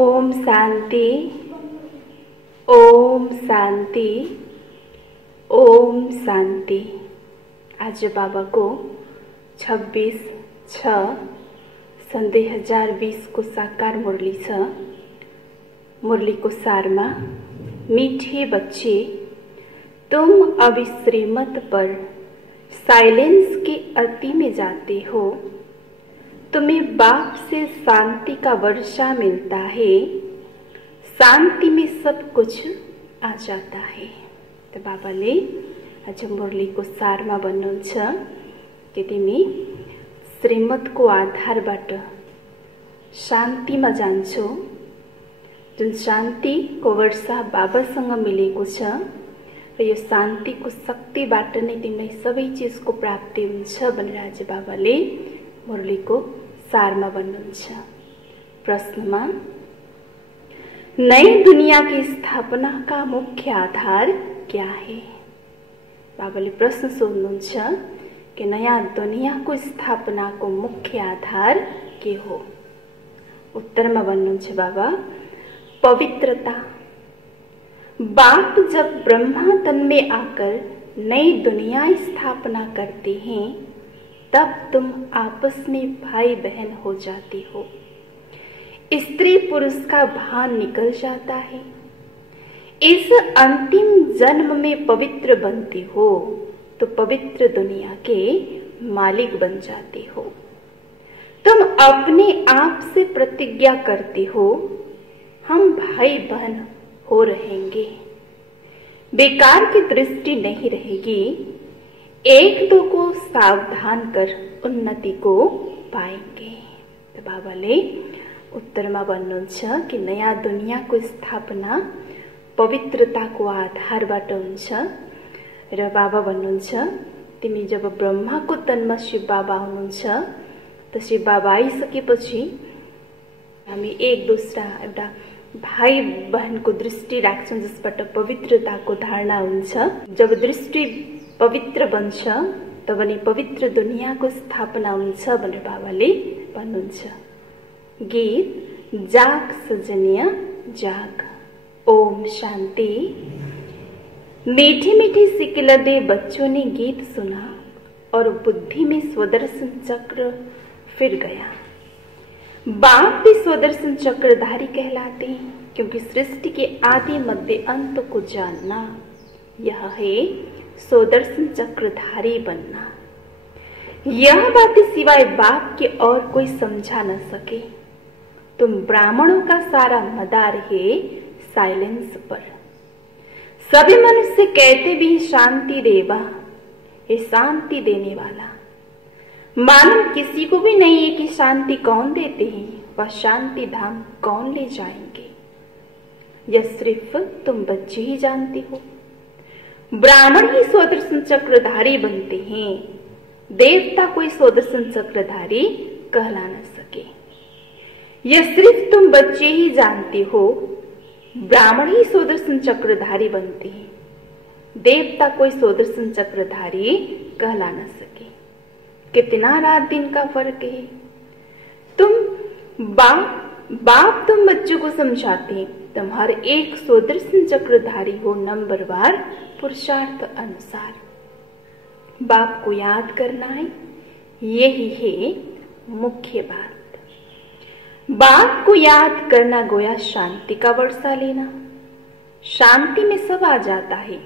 ओम शांति, ओम शांति, ओम शांति। आज बाबा को 26/6/2020 को साकार मुरली छ। मुरली को सार में, मीठे बच्चे, तुम अभी श्रीमत पर साइलेंस के अति में जाते हो। तुम्हें बाप से शांति का वर्षा मिलता है। शांति में सब कुछ आ जाता है। तो बाबाले आज मुरली को सार में भन्नुहुन्छ कि तिमी श्रीमत को आधारबाट शांति में जान्छौ। जुन शांति को वर्षा बाबासँग मिलेको छ र यो शांति को शक्तिबाट नै तिमीलाई सबै चीजको प्राप्ति हुन्छ भनेर आज बाबाले मुरली को सार में भन्नुहुन्छ। प्रश्नमा नई दुनिया की स्थापना का मुख्य आधार क्या है? बाबाले प्रश्न सोध्नुहुन्छ कि नयाँ दुनिया को स्थापना को मुख्य आधार के हो? उत्तर में भन्नुहुन्छ बाबा, पवित्रता। बाप जब ब्रह्मा तन में आकर नई दुनिया स्थापना करते हैं तब तुम आपस में भाई बहन हो जाते हो। स्त्री पुरुष का भान निकल जाता है। इस अंतिम जन्म में पवित्र बनते हो तो पवित्र दुनिया के मालिक बन जाते हो। तुम अपने आप से प्रतिज्ञा करते हो, हम भाई बहन हो रहेंगे। बेकार की दृष्टि नहीं रहेगी। एक दो को सावधान कर उन्नति को पाएंगे। तो बाबाले उत्तर में भन्नुहुन्छ कि नयाँ दुनिया को स्थापना पवित्रता को आधारबाट हुन्छ। र बाबा भन्नुहुन्छ तिमी जब ब्रह्मा को तनमा शिव बाबा हुनुहुन्छ त शिव बाबा आइसकेपछि हामी एक दूसरा एउटा भाई बहन को दृष्टि राख्छौं जसबाट पवित्रता को धारणा हुन्छ। जब दृष्टि पवित्र बन्छ तब नै पवित्र दुनिया को स्थापना हुन्छ भनेर बाबाले भन्नुहुन्छ। गीत जाग सजनिया जाग। ओम शांति। मीठे मीठे सिकलदे बच्चों ने गीत सुना और बुद्धि में स्वदर्शन चक्र फिर गया। बाप भी स्वदर्शन चक्रधारी कहलाते हैं क्योंकि सृष्टि के आदि मध्य अंत को जानना यह है स्वदर्शन चक्रधारी बनना। यह बातें सिवाय बाप के और कोई समझा न सके। तुम ब्राह्मणों का सारा मदार है साइलेंस पर। सभी मनुष्य कहते भी शांति देवा, ये शांति देने वाला। मालूम किसी को भी नहीं है कि शांति कौन देते हैं, वह शांति धाम कौन ले जाएंगे। यह सिर्फ तुम बच्चे ही जानते हो। ब्राह्मण ही स्वदर्शन चक्रधारी बनते हैं। देवता कोई स्वदर्शन चक्रधारी कहला न सके। यह सिर्फ तुम बच्चे ही जानते हो। ब्राह्मण ही स्वदर्शन चक्रधारी बनते हैं। देवता कोई स्वदर्शन चक्रधारी कहला न सके। कितना रात दिन का फर्क है। तुम बाप तुम बच्चों को समझाते हैं। तुम हर एक स्वदर्शन चक्रधारी हो नंबरवार पुरुषार्थ अनुसार। बाप को याद करना है, यही है मुख्य बात। बाप को याद करना गोया शांति का वर्षा लेना। शांति में सब आ जाता है।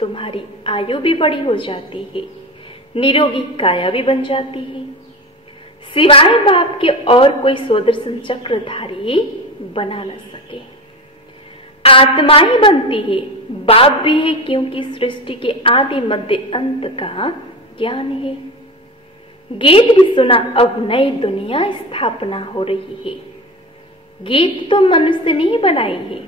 तुम्हारी आयु भी बड़ी हो जाती है, निरोगी काया भी बन जाती है। सिवाय बाप के और कोई स्वदर्शन चक्रधारी बना न सके। आत्मा ही बनती है, बाप भी है क्योंकि सृष्टि के आदि मध्य अंत का ज्ञान है। गीत भी सुना, अब नई दुनिया स्थापना हो रही है। गीत तो मनुष्य ने ही बनाई है।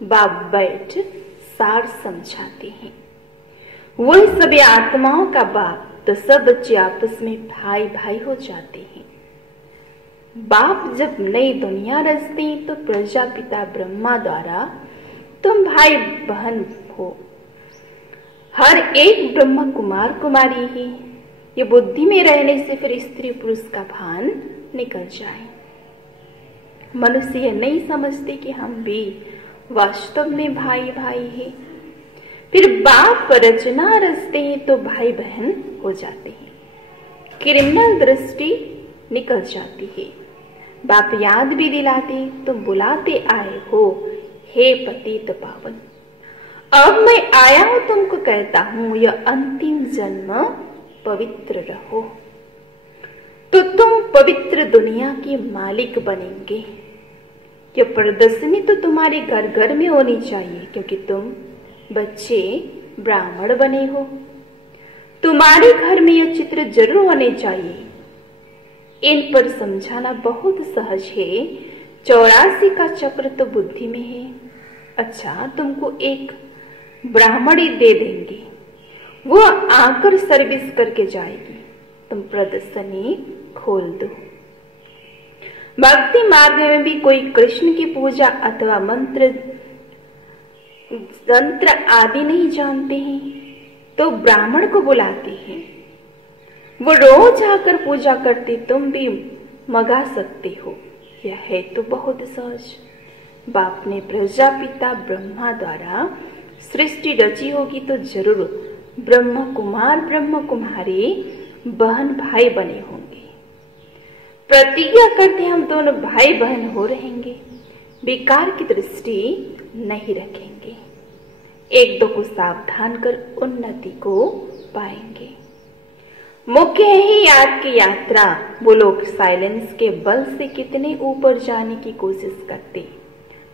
बाप बैठ सार समझाते हैं। वही सभी आत्माओं का बाप, तो सब बच्चे आपस में भाई भाई हो जाते हैं। बाप जब नई दुनिया रचते हैं तो प्रजापिता ब्रह्मा द्वारा तुम भाई बहन हो। हर एक ब्रह्म कुमार कुमारी ही। ये बुद्धि में रहने से फिर स्त्री पुरुष का भान निकल जाए। मनुष्य यह नहीं समझते कि हम भी वास्तव में भाई भाई हैं। फिर बाप रचना रचते हैं तो भाई बहन हो जाते हैं। क्रिमिनल दृष्टि निकल जाती है। बाप याद भी दिलाते तो बुलाते आए हो, हे पतित पावन। अब मैं आया हूं तुमको कहता हूं, यह अंतिम जन्म पवित्र रहो तो तुम पवित्र दुनिया के मालिक बनेंगे। यह प्रदर्शनी तो तुम्हारे घर घर में होनी चाहिए, क्योंकि तुम बच्चे ब्राह्मण बने हो। तुम्हारे घर में यह चित्र जरूर होने चाहिए। इन पर समझाना बहुत सहज है। 84 का चक्र तो बुद्धि में है। अच्छा, तुमको एक ब्राह्मणी दे देंगे, वो आकर सर्विस करके जाएगी, तुम प्रदर्शनी खोल दो। भक्ति मार्ग में भी कोई कृष्ण की पूजा अथवा मंत्र तंत्र आदि नहीं जानते हैं तो ब्राह्मण को बुलाते हैं। वो रोज आकर पूजा करते, तुम भी मंगा सकते हो। यह है तो बहुत सहज। बाप ने प्रजापिता ब्रह्मा द्वारा सृष्टि रची होगी तो जरूर ब्रह्म कुमार ब्रह्म कुमारी बहन भाई बने होंगे। प्रतिज्ञा करते हम दोनों भाई बहन हो रहेंगे, विकार की दृष्टि नहीं रखेंगे, एक दो को सावधान कर उन्नति को पाएंगे। मुख्य है याद की यात्रा। वो लोग साइलेंस के बल से कितने ऊपर जाने की कोशिश करते,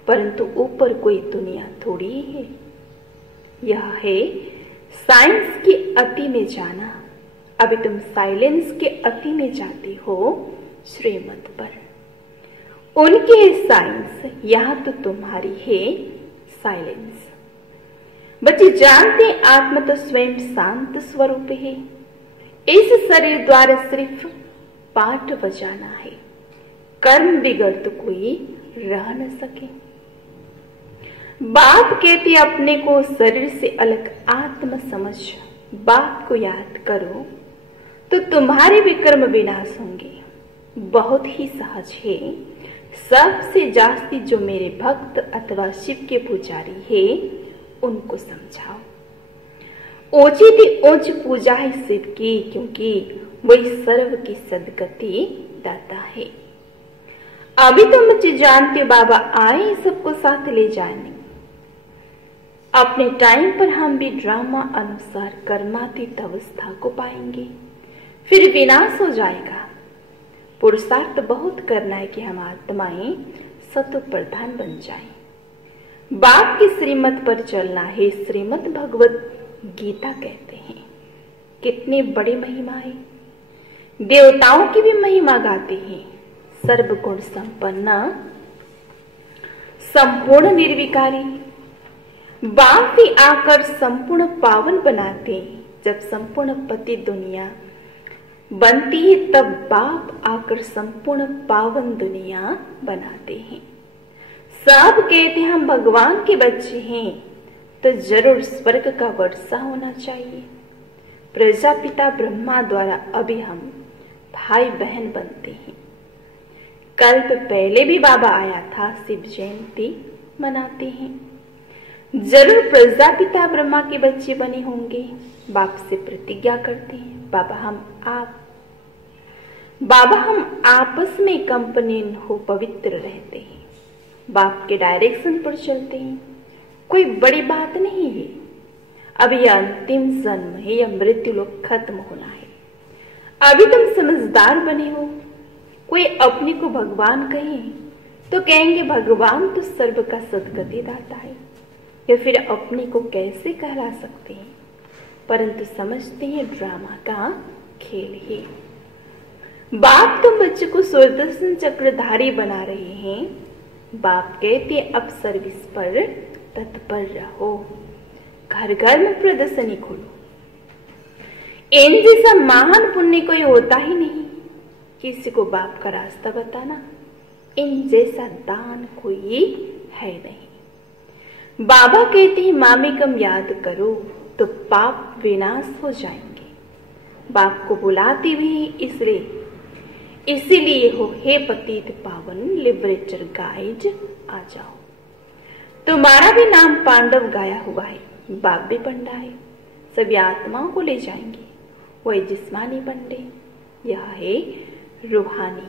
परंतु ऊपर कोई दुनिया थोड़ी है। यह है साइंस की अति में जाना। अभी तुम साइलेंस के अति में जाते हो श्रीमत पर। उनकी है साइंस, यहां तो तुम्हारी है साइलेंस। बच्चे जानते आत्मा तो स्वयं शांत स्वरूप है। इस शरीर द्वारा सिर्फ पाठ बजाना है, कर्म बिगड़ तो कोई रह न सके। बाप कहते अपने को शरीर से अलग आत्म समझ बाप को याद करो तो तुम्हारे विक्रम विनाश होंगे। बहुत ही सहज है। सबसे जास्ती जो मेरे भक्त अथवा शिव के पुजारी है उनको समझाओ। ऊंची थी ऊंच पूजा है शिव की, क्योंकि वही सर्व की सदगति दाता है। अभी तो मुझे जानते बाबा आए सबको साथ ले जाने। अपने टाइम पर हम भी ड्रामा अनुसार कर्मातीत अवस्था को पाएंगे, फिर विनाश हो जाएगा। पुरुषार्थ बहुत करना है कि हम आत्माएं सत्व प्रधान बन जाएं। बाप की श्रीमत पर चलना है। श्रीमत भगवत गीता कहते हैं। कितनी बड़ी महिमा है। देवताओं की भी महिमा गाते हैं। सर्वगुण संपन्न संपूर्ण निर्विकारी बाप भी आकर संपूर्ण पावन बनाते हैं। जब संपूर्ण पति दुनिया बनती है तब बाप आकर संपूर्ण पावन दुनिया बनाते हैं। सब कहते हैं हम भगवान के बच्चे हैं तो जरूर स्वर्ग का वर्षा होना चाहिए। प्रजापिता ब्रह्मा द्वारा अभी हम भाई बहन बनते हैं। कल्प पहले भी बाबा आया था, शिव जयंती मनाते हैं। जरूर प्रजापिता ब्रह्मा के बच्चे बने होंगे। बाप से प्रतिज्ञा करते हैं, बाबा हम आपस में कंपनीन हो पवित्र रहते हैं। बाप के डायरेक्शन पर चलते हैं। कोई बड़ी बात नहीं है। अब यह अंतिम जन्म है, यह मृत्यु लोग खत्म होना है। अभी तुम समझदार बने हो। कोई अपने को भगवान कहे तो कहेंगे भगवान तो सर्व का सदगति दाता है, या फिर अपने को कैसे कहला सकते हैं। परंतु समझते हैं ड्रामा का खेल है। बाप तो बच्चे को सुदर्शन चक्रधारी बना रहे हैं। बाप कहते अब सर्विस पर तत्पर रहो। घर घर में प्रदर्शनी खोलो। इन जैसा महान पुण्य कोई होता ही नहीं किसी को बाप का रास्ता बताना। इन जैसा दान कोई है नहीं। बाबा कहते हैं मामिकम याद करो तो पाप विनाश हो जाएंगे। बाप को बुलाते भी इसलिए इसीलिए हो हे पतित पावन लिबरेटर गाइड, आ जाओ। तुम्हारा भी नाम पांडव गाया हुआ है, बाप भी पंडा है, सभी आत्माओं को ले जाएंगे। वही जिस्मानी पंडे, यह है रूहानी।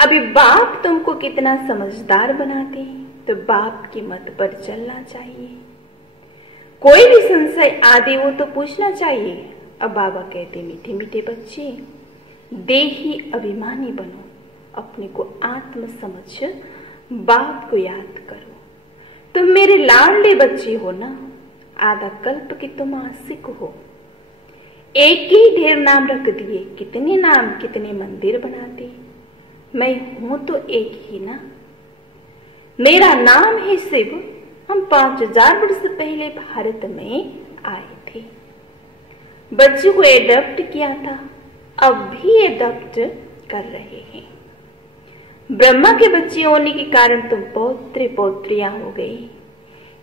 अभी बाप तुमको कितना समझदार बनाते हैं, तो बाप की मत पर चलना चाहिए। कोई भी संशय आदि हो तो पूछना चाहिए। अब बाबा कहते मीठे मीठे बच्चे, देही अभिमानी बनो, अपने को आत्म समझ बाप को याद करो। तुम मेरे लाडले बच्चे हो ना, आधा कल्प की तुम आशिक हो। एक ही ढेर नाम रख दिए, कितने नाम कितने मंदिर बनाते। मैं हूं तो एक ही ना, मेरा नाम है शिव। हम 5000 वर्ष पहले भारत में आए थे, बच्चों को एडॉप्ट किया था, अब भी एडॉप्ट कर रहे हैं। ब्रह्मा के बच्चे होने के कारण तुम पौत्र पौत्रियां हो गई।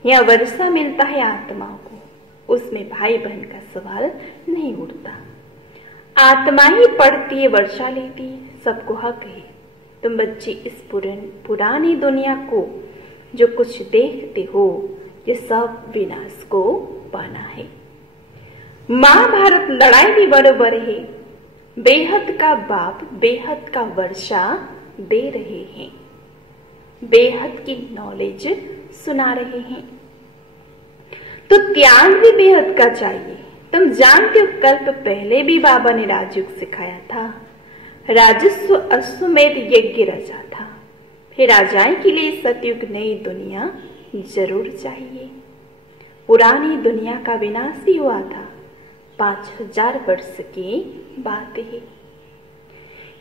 यहाँ वर्षा मिलता है आत्माओं को, उसमें भाई बहन का सवाल नहीं उठता। आत्मा ही पढ़ती है, वर्षा लेती है, सबको हक है। तुम बच्चे इस पुरानी दुनिया को जो कुछ देखते हो, ये सब विनाश को पाना है। महाभारत लड़ाई भी बरोबर है। बेहद का बाप बेहद का वर्षा दे रहे हैं, बेहद की नॉलेज सुना रहे हैं, तो त्याग भी बेहद का चाहिए। तुम जानते हो कल्प पहले भी बाबा ने राजयुग सिखाया था, राजस्व अश्वमेध यज्ञ रचा था। फिर राजाएं के लिए सतयुग नई दुनिया जरूर चाहिए। पुरानी दुनिया का विनाश भी हुआ था, 5000 वर्ष की बात है।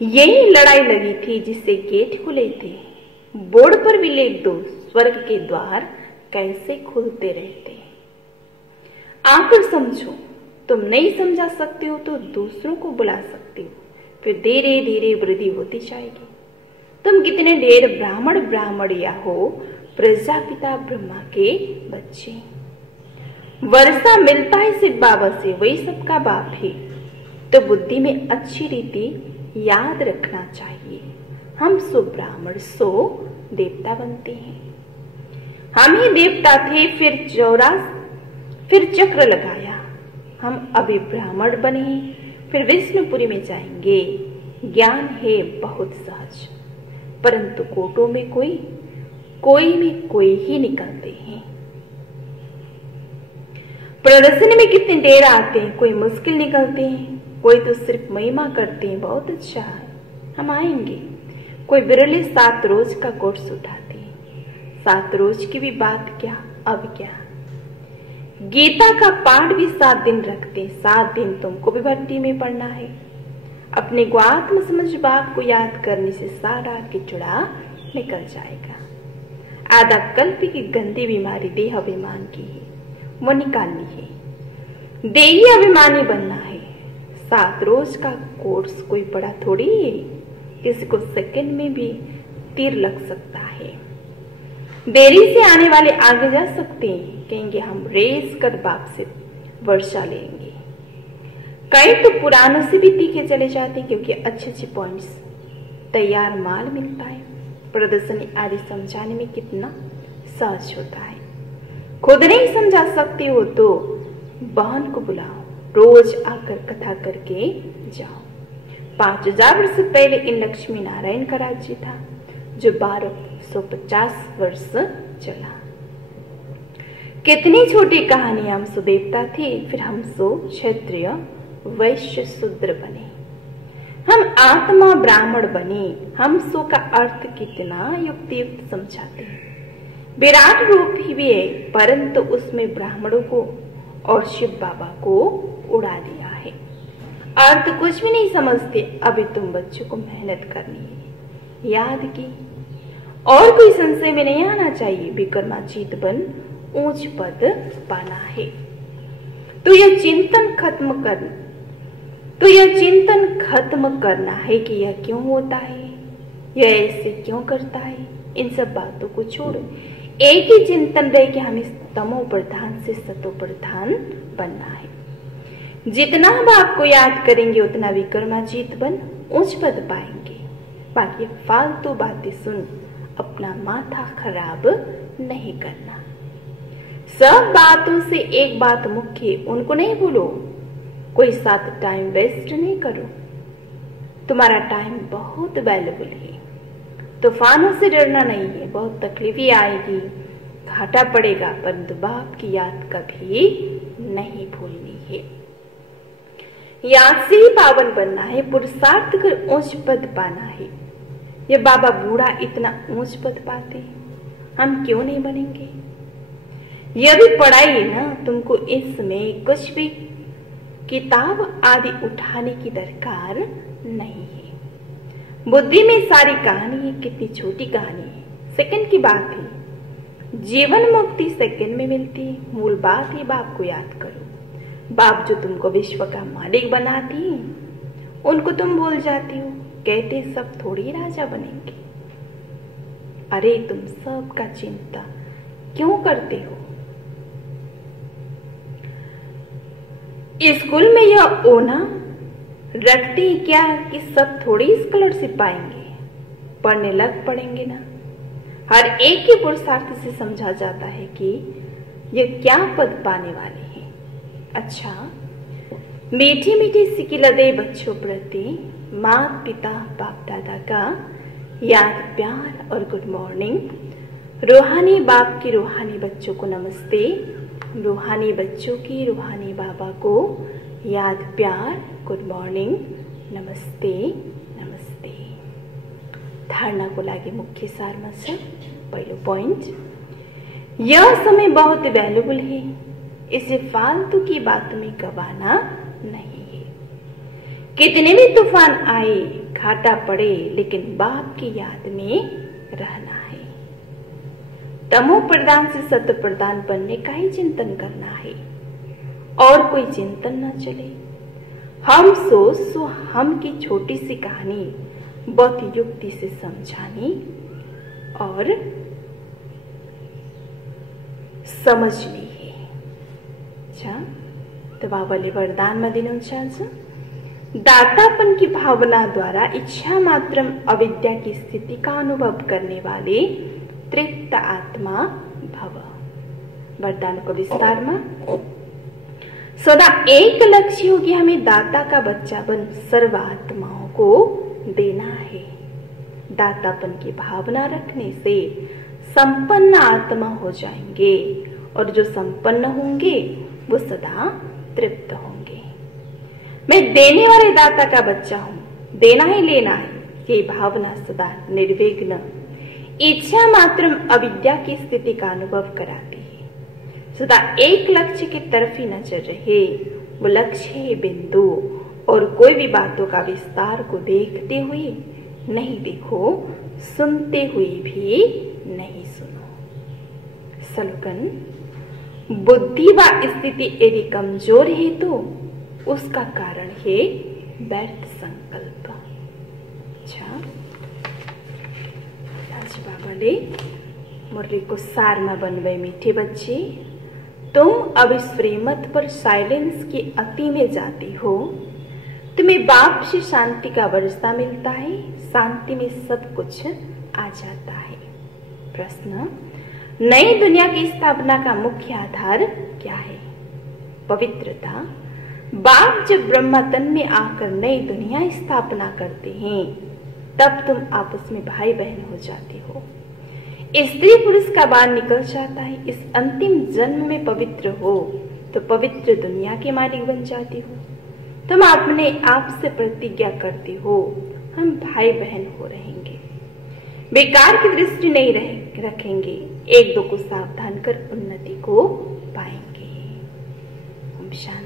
यही लड़ाई लगी थी जिससे गेट खुले थे। बोर्ड पर भी लिख दो, स्वर्ग के द्वार कैसे खुलते रहते। आकर समझो, तुम नहीं समझा सकते हो तो दूसरों को बुला सकते हो, फिर धीरे धीरे वृद्धि होती जाएगी। तुम कितने ढेर ब्राह्मण ब्राह्मणिया हो, प्रजापिता ब्रह्मा के बच्चे। वर्षा मिलता है सिर्फ बाबा से, वही सबका बाप है। तो बुद्धि में अच्छी रीति याद रखना चाहिए, हम सो ब्राह्मण सो देवता बनते हैं। हम ही देवता थे, फिर चक्र लगाया, हम अभी ब्राह्मण बने, फिर विष्णुपुरी में जाएंगे। ज्ञान है बहुत सहज, परंतु कोटों में कोई ही निकलते हैं। प्रदर्शनी में कितने ढेर आते हैं, कोई मुश्किल निकलते हैं, कोई तो सिर्फ महिमा करते हैं, बहुत अच्छा है हम आएंगे। कोई बिरले 7 रोज का कोर्स उठाते हैं। 7 रोज की भी बात क्या, अब क्या। गीता का पाठ भी 7 दिन रखते हैं। 7 दिन तुमको भी भट्टी में पढ़ना है। अपने को आत्म समझ बाप को याद करने से सारा कीचड़ा निकल जाएगा। आधा कल्प की गंदी बीमारी देह अभिमान की है, वो निकालनी है। देही अभिमानी बनना है। 7 रोज का कोर्स कोई बड़ा थोड़ी है, किसी को सेकंड में भी तीर लग सकता है। देरी से आने वाले आगे जा सकते हैं, कहेंगे हम रेस कर बाप से वर्षा लेंगे। कई तो पुरानों से भी तीखे चले जाते हैं, क्योंकि अच्छे अच्छे पॉइंट्स तैयार माल मिलता है। प्रदर्शनी आदि समझाने में कितना सहज होता है। खुद नहीं समझा सकते हो तो बहन को बुलाओ, रोज आकर कथा करके जाओ। 5000 वर्ष पहले इन लक्ष्मी नारायण का राज्य था, जो 1250 वर्ष चला। कितनी छोटी कहानी। हम सो देवता थे, फिर हम सो क्षत्रिय वैश्य शूद्र बने, हम आत्मा ब्राह्मण बने। हम सो का अर्थ कितना युक्तियुक्त समझाते हैं। विराट रूप ही भी है, परंतु उसमें ब्राह्मणों को और शिव बाबा को उड़ा दिया है। अर्थ कुछ भी नहीं समझते। अभी तुम बच्चों को मेहनत करनी है, याद की। और कोई संशय में नहीं आना चाहिए। विक्रमाजीत बन ऊंच पद पाना है, तो यह चिंतन खत्म करना है कि यह क्यों होता है, यह ऐसे क्यों करता है। इन सब बातों को छोड़ो, एक ही चिंतन रहे कि हमें तमो प्रधान से सतो प्रधान बनना है। जितना बाप को याद करेंगे उतना विक्रमाजीत बन उच्च पद पाएंगे। बाकी फालतू बातें सुन अपना माथा खराब नहीं करना। सब बातों से एक बात मुख्य, उनको नहीं भूलो। कोई साथ टाइम वेस्ट नहीं करो। तुम्हारा टाइम बहुत वैल्यूबल है। तूफानों से डरना नहीं है, बहुत तकलीफें आएगी, घाटा पड़ेगा, परंतु बाप की याद कभी नहीं भूलनी है। याद से ही पावन बनना है, पुरुषार्थ कर उच्च पद पाना है। ये बाबा बूढ़ा इतना ऊंच पद पाते हैं, हम क्यों नहीं बनेंगे? यह भी पढ़ाई है ना, तुमको इसमें कुछ भी किताब आदि उठाने की दरकार नहीं है। बुद्धि में सारी कहानी है, कितनी छोटी कहानी है, सेकंड की बात है। जीवन मुक्ति सेकंड में मिलती है। मूल बात है बाप को याद करो। बाप जो तुमको विश्व का मालिक बनाती है, उनको तुम भूल जाती हो। कहते सब थोड़ी राजा बनेंगे। अरे तुम सबका चिंता क्यों करते हो? स्कूल में यह ओना रखते ही क्या कि सब थोड़ी स्कॉलरशिप पाएंगे, पढ़ने लग पड़ेंगे ना। हर एक के पुरुषार्थ से समझा जाता है कि ये क्या पद पाने वाले हैं। अच्छा, मीठी मीठी सिकिलदे बच्चों प्रति माता पिता बाप दादा का याद प्यार और गुड मॉर्निंग। रूहानी बाप की रूहानी बच्चों को नमस्ते। रूहानी बच्चों की रूहानी बाबा को याद प्यार गुड मॉर्निंग नमस्ते नमस्ते। धारणा को लागे मुख्य सार में पहलो पॉइंट, यह समय बहुत वैल्यूबल है, इसे फालतू की बात में गवाना नहीं है। कितने भी तूफान आए, घाटा पड़े, लेकिन बाप की याद में रहना है। तमो प्रदान से सत्य प्रदान बनने का ही चिंतन करना है और कोई चिंतन न चले। हम सो हम की छोटी सी कहानी बहुत युक्ति से समझानी और समझनी है। अच्छा, तो बाबा ले वरदान में देना चाहता, दातापन की भावना द्वारा इच्छा मात्रम अविद्या की स्थिति का अनुभव करने वाले तृप्त आत्मा भव। वरदान को विस्तार में सदा एक लक्ष्य होगी, हमें दाता का बच्चा बन सर्व आत्माओं को देना है। दातापन की भावना रखने से संपन्न आत्मा हो जाएंगे और जो संपन्न होंगे वो सदा तृप्त होंगे। मैं देने वाले दाता का बच्चा हूं, देना ही लेना है, ये भावना सदा निर्विघ्न इच्छा मात्र अविद्या की स्थिति का अनुभव कराती है। सदा एक लक्ष्य की तरफ ही नजर रहे, वो लक्ष्य है बिंदु, और कोई भी बातों का विस्तार को देखते हुए नहीं देखो, सुनते हुए भी नहीं सुनो। सलोगन, बुद्धि व स्थिति यदि कमजोर है तो उसका कारण है व्यर्थ संकल्प। अच्छा, आज बाबा ने मुरली को सार में बनवे। मीठे बच्चे, तुम अब इस श्रीमत पर साइलेंस की अति में जाती हो। तुम्हें बाप से शांति का वर्षा मिलता है, शांति में सब कुछ आ जाता है। प्रश्न, नई दुनिया की स्थापना का मुख्य आधार क्या है? पवित्रता। बाप जब ब्रह्मा तन में आकर नई दुनिया स्थापना करते हैं, तब तुम आपस में भाई बहन हो जाते हो। स्त्री पुरुष का बाण निकल जाता है। इस अंतिम जन्म में पवित्र हो तो पवित्र दुनिया के मालिक बन जाते हो। तुम अपने आप से प्रतिज्ञा करते हो, हम भाई बहन हो रहेंगे, बेकार की दृष्टि नहीं रखेंगे, एक दो को सावधान कर उन्नति को पाएंगे। हम शांति